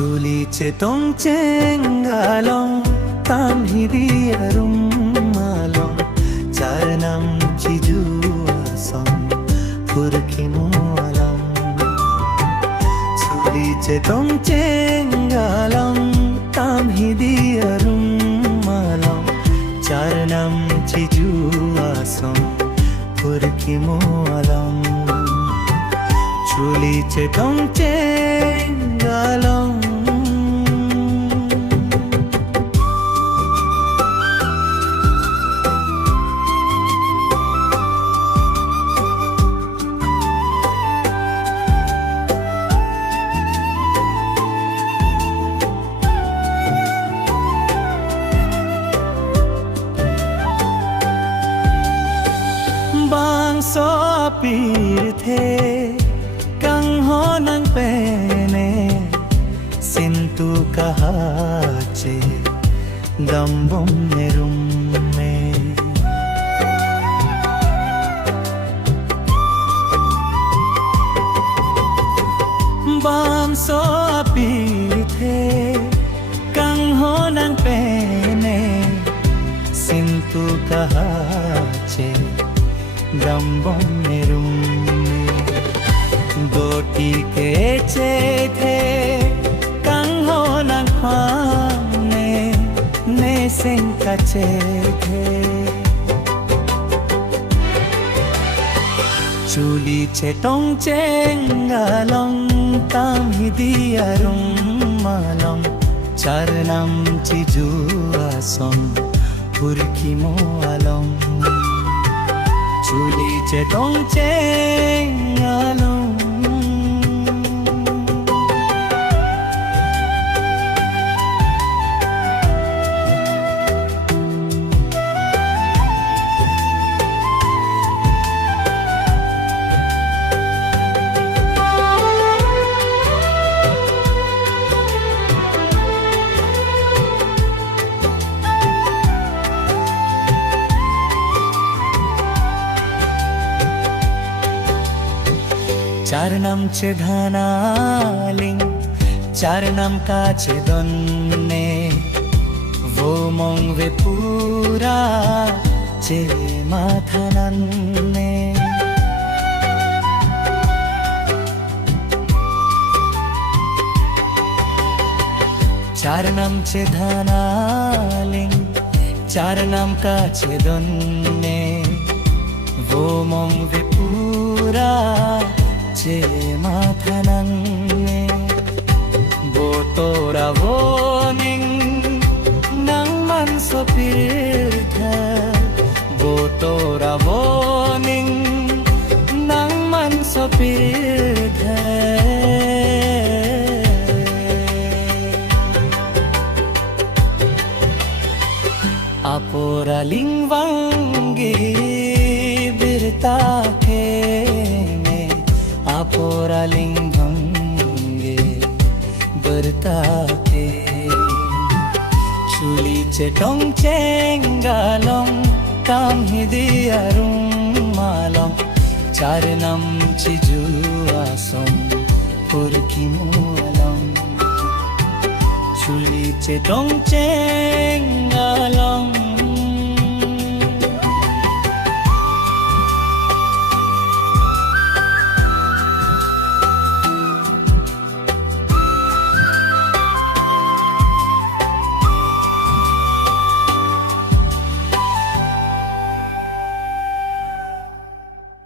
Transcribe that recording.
ചുളിച്ച് തൊങ്ചെങ്കാലം താം ഹിദിയറും മാലം ചരണം ചിജുവാസം പുർക്കിമൂലം ചുളിച്ച് തൊങ്ചെങ്കാലം താം ഹിദിയറും മാലം ചരണം ചിജുവാസം പുർക്കിമൂലം ചുളിച്ച് തൊങ്ചെങ്കാലം so pirthe kang ho nang pene sintu kahache dambom nerum me bam so pirthe kang ho nang pene sintu kahache दम्बम मेरुम गोटी के थे कंगो नखाने ने सिंकचे थे चुली चेटों चेंगालों ताम हिदियरुम मालों चरणम चिजुआसों पुरकी मोआलों ചുളിച്ച് തൊങ്ചെങ്കാലം ചരണം ധനാലിംഗ് ചരണം കാച്ച് ദൊന്നെ വോ മോങ് വെ പൂരാ ചെ മാഥനന്നെ ചരണം ധനാലിംഗ് ചരണം കാച്ച് ദൊന്നെ വോ മോങ് വെ പൂരാ che mathanange botora voning nang man so pirtha botora voning nang man so pirtha apora lingwangi birta ke apora lingvange bertate chuli tonghchengalong tam hidiyarum malong charanam chijuasom purkimolong chuli tonghchengalong